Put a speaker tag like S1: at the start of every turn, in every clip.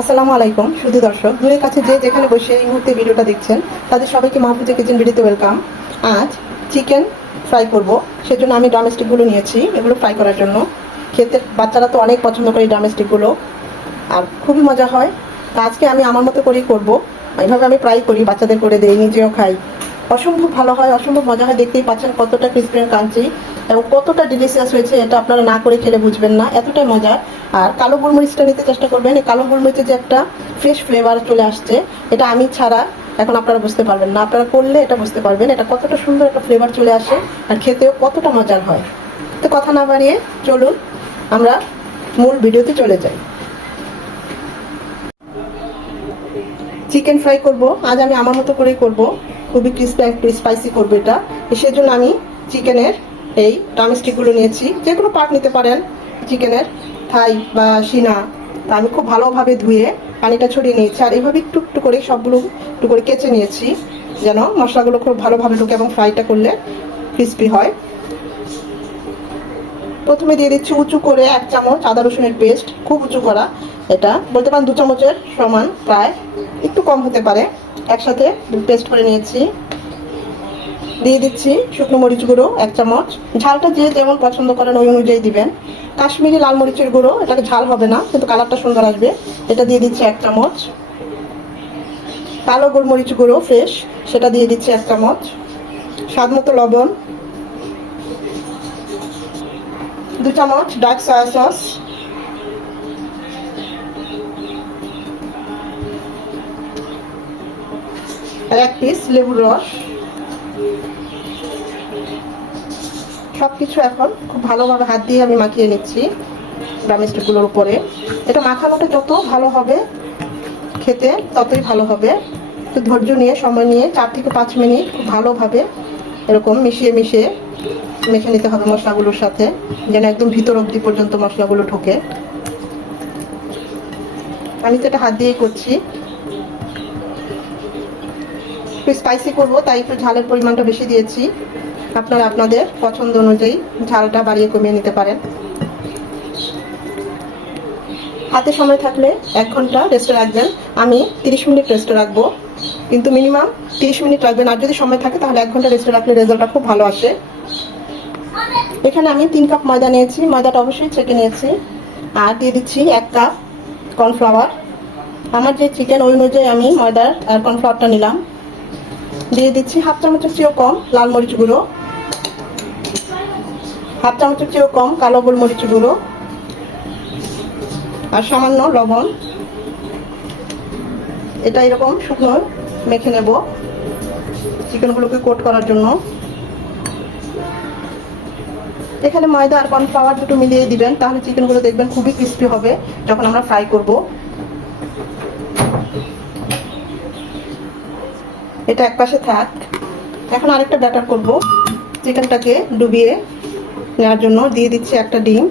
S1: আসসালামু আলাইকুম শুধু দর্শক। দূরের কাছে যে যেখানে বসে এই মুহূর্তে ভিডিওটা দেখছেন, তাদের সবাইকে মাহফুজা কিচেন ভিডিওতে ওয়েলকাম আজ চিকেন ফ্রাই করব। সেজন্য আমি ডোমেস্টিকগুলো নিয়েছি, এগুলো ফ্রাই করার জন্য। খেতে বাচ্চারা তো অনেক পছন্দ করে এই ডোমেস্টিকগুলো আর খুবই মজা হয়। আজকে আমি আমার মতো করেই করব। এইভাবে আমি ফ্রাই করি, বাচ্চাদের করে দিই, নিজেও খাই। অসম্ভব ভালো হয়, অসম্ভব মজা হয়। দেখতেই পাচ্ছেন কতটা ক্রিসপি কাঞ্চি এবং কতটা ডিলিশিয়াস হয়েছে এটা আপনারা না করে খেলে বুঝবেন না। এতটাই মজা। আর কালো গোলমরিচটা নিতে চেষ্টা করবেন। এই কালো গোলমরিচের যে একটা ফ্রেশ ফ্লেভার চলে আসছে, এটা আমি ছাড়া এখন আপনারা বুঝতে পারবেন না। আপনারা করলে এটা বুঝতে পারবেন। এটা কতটা সুন্দর একটা ফ্লেভার চলে আসে আর খেতেও কতটা মজার হয়। তো কথা না বাড়িয়ে চলুন, আমরা মূল ভিডিওতে চলে যাই। চিকেন ফ্রাই করব। আজ আমি আমার মতো করেই করব। খুবই ক্রিস্পি স্পাইসি করব এটা। সেজন্য আমি চিকেনের এই ডোমেস্টিকগুলো নিয়েছি। যে কোনো পার্ট নিতে পারেন চিকেনের থাই বা সিনা তা আমি খুব ভালোভাবে ধুয়ে পানিটা ছড়িয়ে নিয়েছি। আর এইভাবে একটু একটু করে সবগুলো একটু করে কেচে নিয়েছি, যেন মশলাগুলো খুব ভালোভাবে ঢুকে এবং ফ্রাইটা করলে ক্রিস্পি হয়। প্রথমে দিয়ে দিচ্ছি উঁচু করে এক চামচ আদা রসুনের পেস্ট খুব উঁচু করা এটা। বলতে পারেন দু চামচের সমান, প্রায়। একটু কম হতে পারে। একসাথে পেস্ট করে নিয়েছি। দিয়ে দিচ্ছি শুকনো মরিচ গুঁড়ো, এক চামচ। ঝালটা যে যেমন পছন্দ করেন ওই অনুযায়ী দিবেন। কাশ্মীরি লাল মরিচের গুঁড়ো এটাকে ঝাল হবে না, কিন্তু কালারটা সুন্দর আসবে। এটা দিয়ে দিচ্ছি এক চামচ। কালো গোলমরিচ গুঁড়ো, ফ্রেশ, সেটা দিয়ে দিচ্ছি এক চামচ। স্বাদ মতো লবণ। দু চামচ ডার্ক সয়া সস। এক পিস লেবুর রস। সব কিছু এখন খুব ভালোভাবে হাত দিয়ে আমি মাখিয়ে নিচ্ছি ডামিস্টিকগুলোর উপরে। এটা মাখানোটা যত ভালো হবে খেতে, ততই ভালো হবে। একটু ধৈর্য নিয়ে, সময় নিয়ে চার থেকে পাঁচ মিনিট ভালোভাবে এরকম মিশিয়ে মিশিয়ে মেখে নিতে হবে মশলাগুলোর সাথে, যেন একদম ভিতর অবধি পর্যন্ত মশলাগুলো ঢোকে। আমি তো এটা হাত দিয়েই করছি। একটু স্পাইসি করব, তাই একটু ঝালের পরিমাণটা বেশি দিয়েছি। আপনারা আপনাদের পছন্দ অনুযায়ী ঝালটা বাড়িয়ে কমিয়ে নিতে পারেন। হাতে সময় থাকলে এক ঘণ্টা রেস্টে রাখবেন। আমি তিরিশ মিনিট রেস্টে রাখব। কিন্তু মিনিমাম তিরিশ মিনিট রাখবেন। আর যদি সময় থাকে তাহলে এক ঘণ্টা রেস্টে রাখলে রেজাল্টটা খুব ভালো আসে। এখানে আমি তিন কাপ ময়দা নিয়েছি। ময়দাটা অবশ্যই ছেঁকে নিয়েছি। আর দিয়ে দিচ্ছি এক কাপ কর্নফ্লাওয়ার আমার যে চিকেন ওই অনুযায়ী আমি ময়দার আর কর্নফ্লাওয়ারটা নিলাম। দিয়ে দিচ্ছি হাফ চামচের চেয়েও কম লাল মরিচ গুঁড়ো। হাফ চামচের চেয়েও কম, কালো গোলমরিচ গুঁড়ো আর সামান্য লবণ। এটা এরকম শুকনো মেখে নেব চিকেনগুলোকে কোট করার জন্য। এখানে ময়দা আর কর্নফ্লাওয়ার দুটো মিলিয়ে দিবেন, তাহলে চিকেনগুলো দেখবেন খুবই ক্রিস্পি হবে যখন আমরা ফ্রাই করব। এটা এক পাশে থাক। এখন আরেকটা ব্যাটার করব, চিকেনটাকে ডুবিয়ে। নেওয়ার জন্য দিয়ে দিচ্ছি একটা ডিম।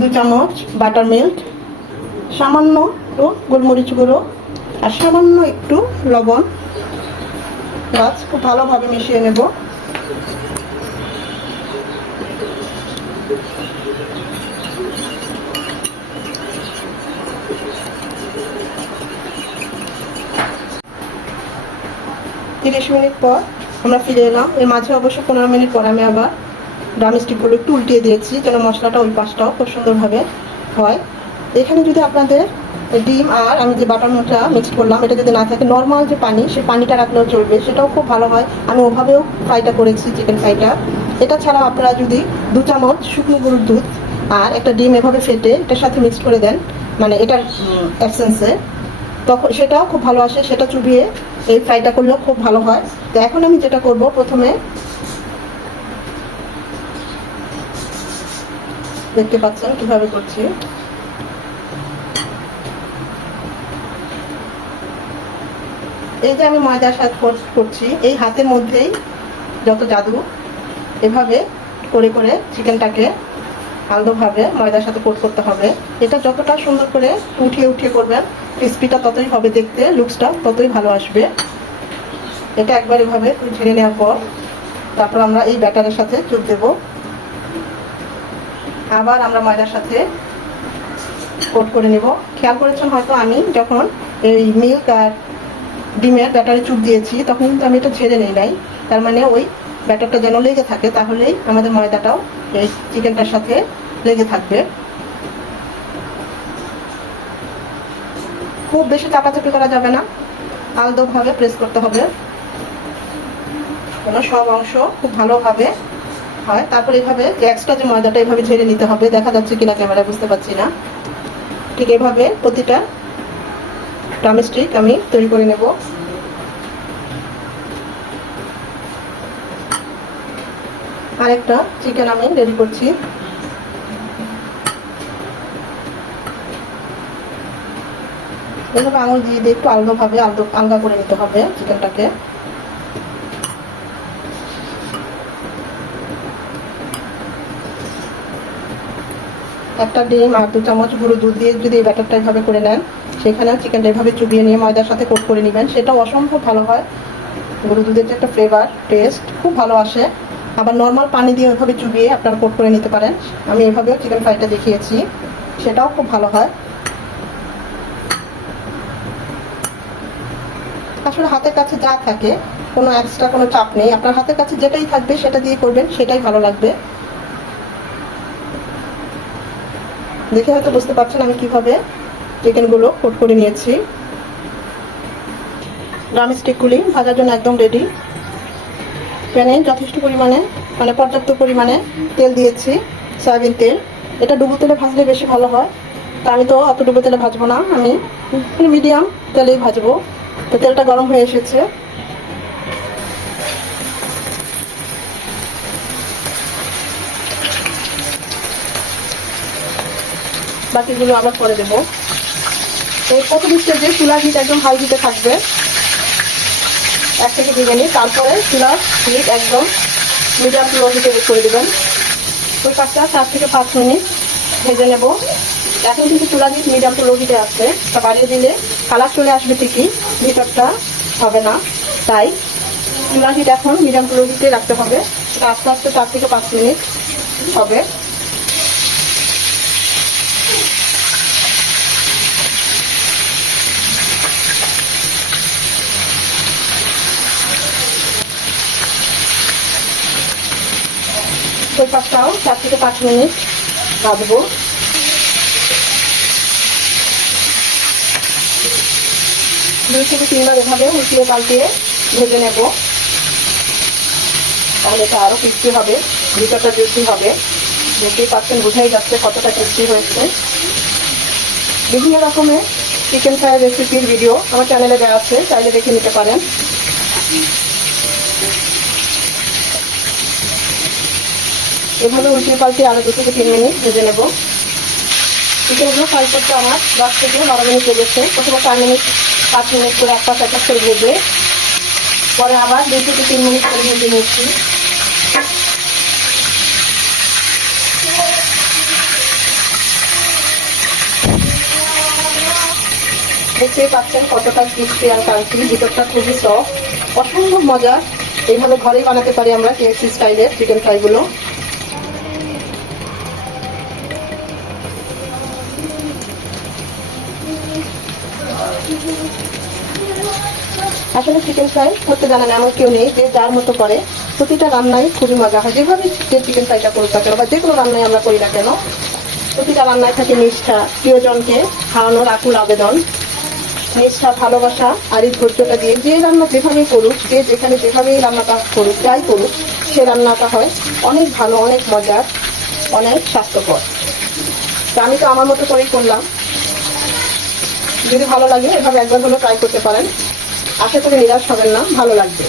S1: দু চামচ বাটার মিল্ক সামান্য একটু গোলমরিচ গুঁড়ো আর সামান্য একটু লবণ। গাছ খুব ভালোভাবে মিশিয়ে নেব। তিরিশ মিনিট পর আমরা ফিরে এলাম। এর মাঝে অবশ্য পনেরো মিনিট পরে আমি আবার ড্রামস্টিকগুলো একটু উল্টিয়ে দিয়েছি, যেন মশলাটা ওই পাশটাও খুব সুন্দরভাবে হয়। এখানে যদি আপনাদের ডিম আর আমি যে বাটারটা মিক্স করলাম, এটা যদি না থাকে নর্মাল যে পানি সেই পানিটা রাখলেও চলবে, সেটাও খুব ভালো হয়। আমি ওভাবেও ফ্রাইটা করেছি চিকেন ফ্রাইটা এটা ছাড়া আপনারা যদি দু চামচ শুকনো গরুর দুধ আর একটা ডিম এভাবে ফেটে এটার সাথে মিক্স করে দেন মানে এটার অ্যাবসেন্সে তখন সেটাও খুব ভালো আসে, সেটা চুবিয়ে এই ফ্রাইটা করলেও খুব ভালো হয়। তো এখন আমি যেটা করব প্রথমে দেখতে পাচ্ছেন কীভাবে করছি। এই যে আমি ময়দার সাথে করছি, এই হাতের মধ্যেই যত জাদু, এভাবে করে করে চিকেনটাকে আলদোভাবে ময়দার সাথে কোট করতে হবে। এটা যতটা সুন্দর করে উঠিয়ে উঠিয়ে করবেন ক্রিস্পিটা ততই হবে দেখতে লুকসটা ততই ভালো আসবে। এটা একবার এভাবে ঝেড়ে নেওয়ার পর, তারপর আমরা এই ব্যাটারের সাথে চুপ দেবো। আবার আমরা ময়দার সাথে কোট করে নেব। খেয়াল করেছেন হয়তো আমি যখন এই মিল্ক আর ডিমের ব্যাটারে চুপ দিয়েছি, তখন কিন্তু আমি এটা ঝেড়ে নেই নাই। তার মানে ওই ব্যাটারটা যেন লেগে থাকে, তাহলেই আমাদের ময়দাটাও এই চিকেনটার সাথে লেগে থাকবে। খুব বেশি চাপাচাপি করা যাবে না। আলদোভাবে প্রেস করতে হবে। যেন সব অংশ খুব ভালোভাবে হয়। তারপর এইভাবে যে এক্সট্রা যে ময়দাটা এইভাবে ঝেড়ে নিতে হবে, দেখা যাচ্ছে কিনা ক্যামেরা বুঝতে পারছি না। ঠিক এভাবে প্রতিটা ড্রামস্টিক আমি তৈরি করে নেব। আরেকটা চিকেন আমি রেডি করছি। এভাবে আঙুল দিয়ে দিয়ে একটু আলগাভাবে আলগা আলগা করে নিতে হবে চিকেনটাকে। একটা ডিম আর দু চামচ গুঁড়ো দুধ দিয়ে যদি এই ব্যাটারটা এভাবে করে নেন, সেখানে চিকেনটা এভাবে চুবিয়ে নিয়ে ময়দার সাথে কোট করে নেবেন। সেটাও অসম্ভব ভালো হয়। গরু দুধের যে একটা ফ্লেভার টেস্ট খুব ভালো আসে। আবার নর্মাল পানি দিয়ে ওইভাবে চুবিয়ে আপনার কোট করে নিতে পারেন। আমি এভাবেও চিকেন ফ্রাইটা দেখিয়েছি। সেটাও খুব ভালো হয়। আসলে হাতের কাছে যা থাকে, কোনো এক্সট্রা কোনো চাপ নেই। আপনার হাতের কাছে যেটাই থাকবে, সেটা দিয়ে করবেন, সেটাই ভালো লাগবে। দেখে হয়তো বুঝতে পারছেন আমি কীভাবে চিকেনগুলো কোট করে নিয়েছি। ড্রাম স্টিকগুলি ভাজার জন্য একদম রেডি প্যানে যথেষ্ট পরিমাণে মানে পর্যাপ্ত পরিমাণে তেল দিয়েছি, সয়াবিন তেল। এটা ডুবো তেলে ভাজলে বেশি ভালো হয়। তা আমি তো অত ডুবো তেলে ভাজবো না। আমি মিডিয়াম তেলেই ভাজবো। তো তেলটা গরম হয়ে এসেছে। বাকিগুলো আবার পরে দেবো। এই প্রথম স্টেজে চুলা হিট একদম হাই হিটে থাকবে। এক থেকে দিয়ে নিই তারপরে চুলার হিট একদম মিডিয়াম লো হিটে করে দেবেন। ওই পাঁচটা চার থেকে পাঁচ মিনিট ভেজে নেব। এখন কিন্তু চুলা হিট মিডিয়াম টু লো হিটে আসবে তা বাড়িয়ে দিলে কালার চলে আসবে ঠিকই, ভিতরটা হবে না। তাই চুলা হিট এখন মিডিয়াম টু লো হিটে রাখতে হবে। আস্তে আস্তে চার থেকে পাঁচ মিনিট হবে। পাকটাও চার থেকে পাঁচ মিনিট ভাজবো দুই থেকে তিনবার এভাবে উল্টিয়ে পাল্টিয়ে ভেজে নেব। তাহলে এটা আরও টেস্টি হবে, ভিতরটা টেস্টি হবে। দেখতেই পাচ্ছেন, বোঝাই যাচ্ছে কতটা টেস্টি হয়েছে। বিভিন্ন রকমের চিকেন ফ্রাই রেসিপির ভিডিও আমার চ্যানেলে দেওয়া আছে, চাইলে দেখে নিতে পারেন। এভাবে উল্টে পাল্টে আরও দু থেকে তিন মিনিট ভেজে নেব। চিকেনগুলো ফ্রাই করতে আমার দশ থেকে বারো মিনিট লেগেছে। প্রথমে চার মিনিট, পাঁচ মিনিট করে এক পাশ এক পাশ ভেজে, পরে আবার দুই থেকে তিন মিনিট করে ভেজে নিচ্ছি। দেখতেই পাচ্ছেন কতটা ক্রিস্পি আর কালকি ভিতরটা খুবই সফট অসম্ভব মজা এইভাবে ঘরেই বানাতে পারি আমরা কেএফসি স্টাইলের চিকেন ফ্রাইগুলো আসলে চিকেন ফ্রাই করতে জানেন এমন কেউ নেই যে যার মতো করে। প্রতিটা রান্নায় খুবই মজা হয়। যেভাবে যে চিকেন ফ্রাইটা করুক না কেন বা যে কোনো রান্নায় আমরা করি না কেন, প্রতিটা রান্নায় থাকে নিষ্ঠা। প্রিয়জনকে খাওয়ানোর আকুল আবেদন, নিষ্ঠা, ভালোবাসা, আর এই ধৈর্যটা দিয়ে যে রান্না যেভাবেই করুক, যে যেখানে যেভাবেই রান্নাটা করুক, যাই করুক, সে রান্নাটা হয় অনেক ভালো, অনেক মজার, অনেক স্বাস্থ্যকর। তা আমি তো আমার মতো করেই করলাম। যদি ভালো লাগে, এভাবে একবার হলো ট্রাই করতে পারেন। আশা করি নিরাশ হবেন না, ভালো লাগবে।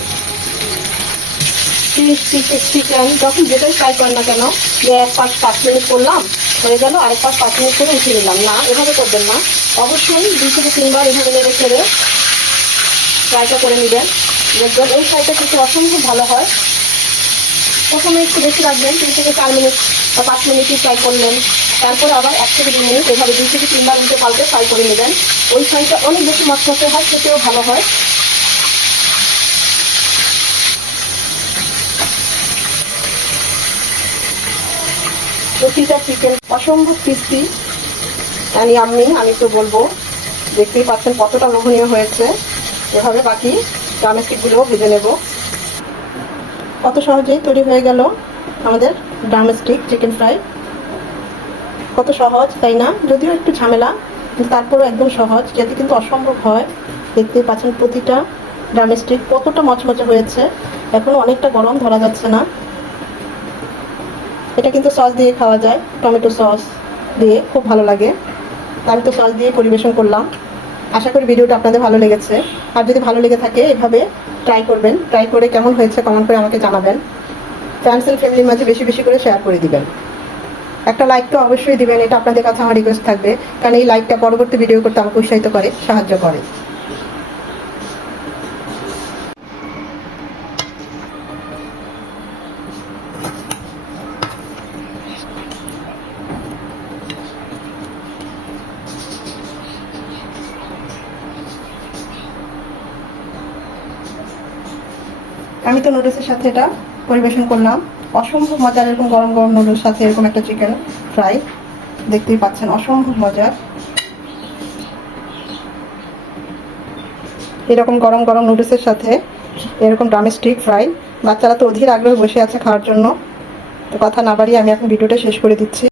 S1: চিকেন যখন যেটাই ট্রাই করেন না কেন, যে এক পাঁচ পাঁচ মিনিট করলাম, হয়ে গেল, আরেক পাঁচ পাঁচ মিনিট করে উঠিয়ে নিলাম। না, এভাবে করবেন না। অবশ্যই দুই থেকে তিনবার এভাবে নেড়ে ছেড়ে ফ্রাইটা করে নেবেন। দেখবেন এই ফ্রাইটা কিন্তু অসম্ভব ভালো হয়। প্রথমে একটু বেশি রাখবেন, তিন থেকে চার মিনিট বা পাঁচ মিনিটই ফ্রাই করলেন। তারপর আবার এক থেকে দু মিনিট এভাবে দুই থেকে তিনবার উল্টে পাল্টে ফ্রাই করে নেবেন। ওই ফ্রাইটা অনেক বেশি মচমচে হয়, খেতেও ভালো হয়। প্রতিটা চিকেন, অসম্ভব টেস্টি আমি আমি আমি তো বলব, দেখতেই পাচ্ছেন কতটা লোভনীয় হয়েছে। এভাবে বাকি ড্রামস্টিকগুলোও ভেজে নেব। কত সহজেই তৈরি হয়ে গেল আমাদের ড্রামস্টিক চিকেন ফ্রাই কত সহজ, তাই না? যদিও একটু ঝামেলা, কিন্তু তারপরেও একদম সহজ। যাতে কিন্তু অসম্ভব হয়, দেখতেই পাচ্ছেন প্রতিটা ড্রামস্টিক কতটা মচমচে হয়েছে। এখনও অনেকটা গরম ধরা যাচ্ছে না। এটা কিন্তু সস দিয়ে খাওয়া যায়, টমেটো সস দিয়ে, খুব ভালো লাগে। আমি তো সস দিয়ে পরিবেশন করলাম। আশা করি ভিডিওটা আপনাদের ভালো লেগেছে। আর যদি ভালো লেগে থাকে, এভাবে ট্রাই করবেন। ট্রাই করে কেমন হয়েছে কমেন্ট করে আমাকে জানাবেন। ফ্রেন্ডস অ্যান্ড ফ্যামিলির মাঝে বেশি বেশি করে শেয়ার করে দিবেন। একটা লাইক তো অবশ্যই দিবেন, এটা আপনাদের কাছে আমার রিকোয়েস্ট থাকবে। কারণ এই লাইকটা পরবর্তী ভিডিও করতে আমাকে উৎসাহিত করে, সাহায্য করে। আমি তো নুডলসের সাথে এটা পরিবেশন করলাম। অসম্ভব মজার এরকম গরম গরম নুডলস সাথে এরকম একটা চিকেন ফ্রাই দেখতেই পাচ্ছেন, অসম্ভব মজার। এরকম গরম গরম নুডলসের সাথে এরকম ড্রামস্টিক ফ্রাই বাচ্চারা তো অধীর আগ্রহে বসে আছে খাওয়ার জন্য। তো কথা না বাড়িয়ে আমি এখন ভিডিওটা শেষ করে দিচ্ছি।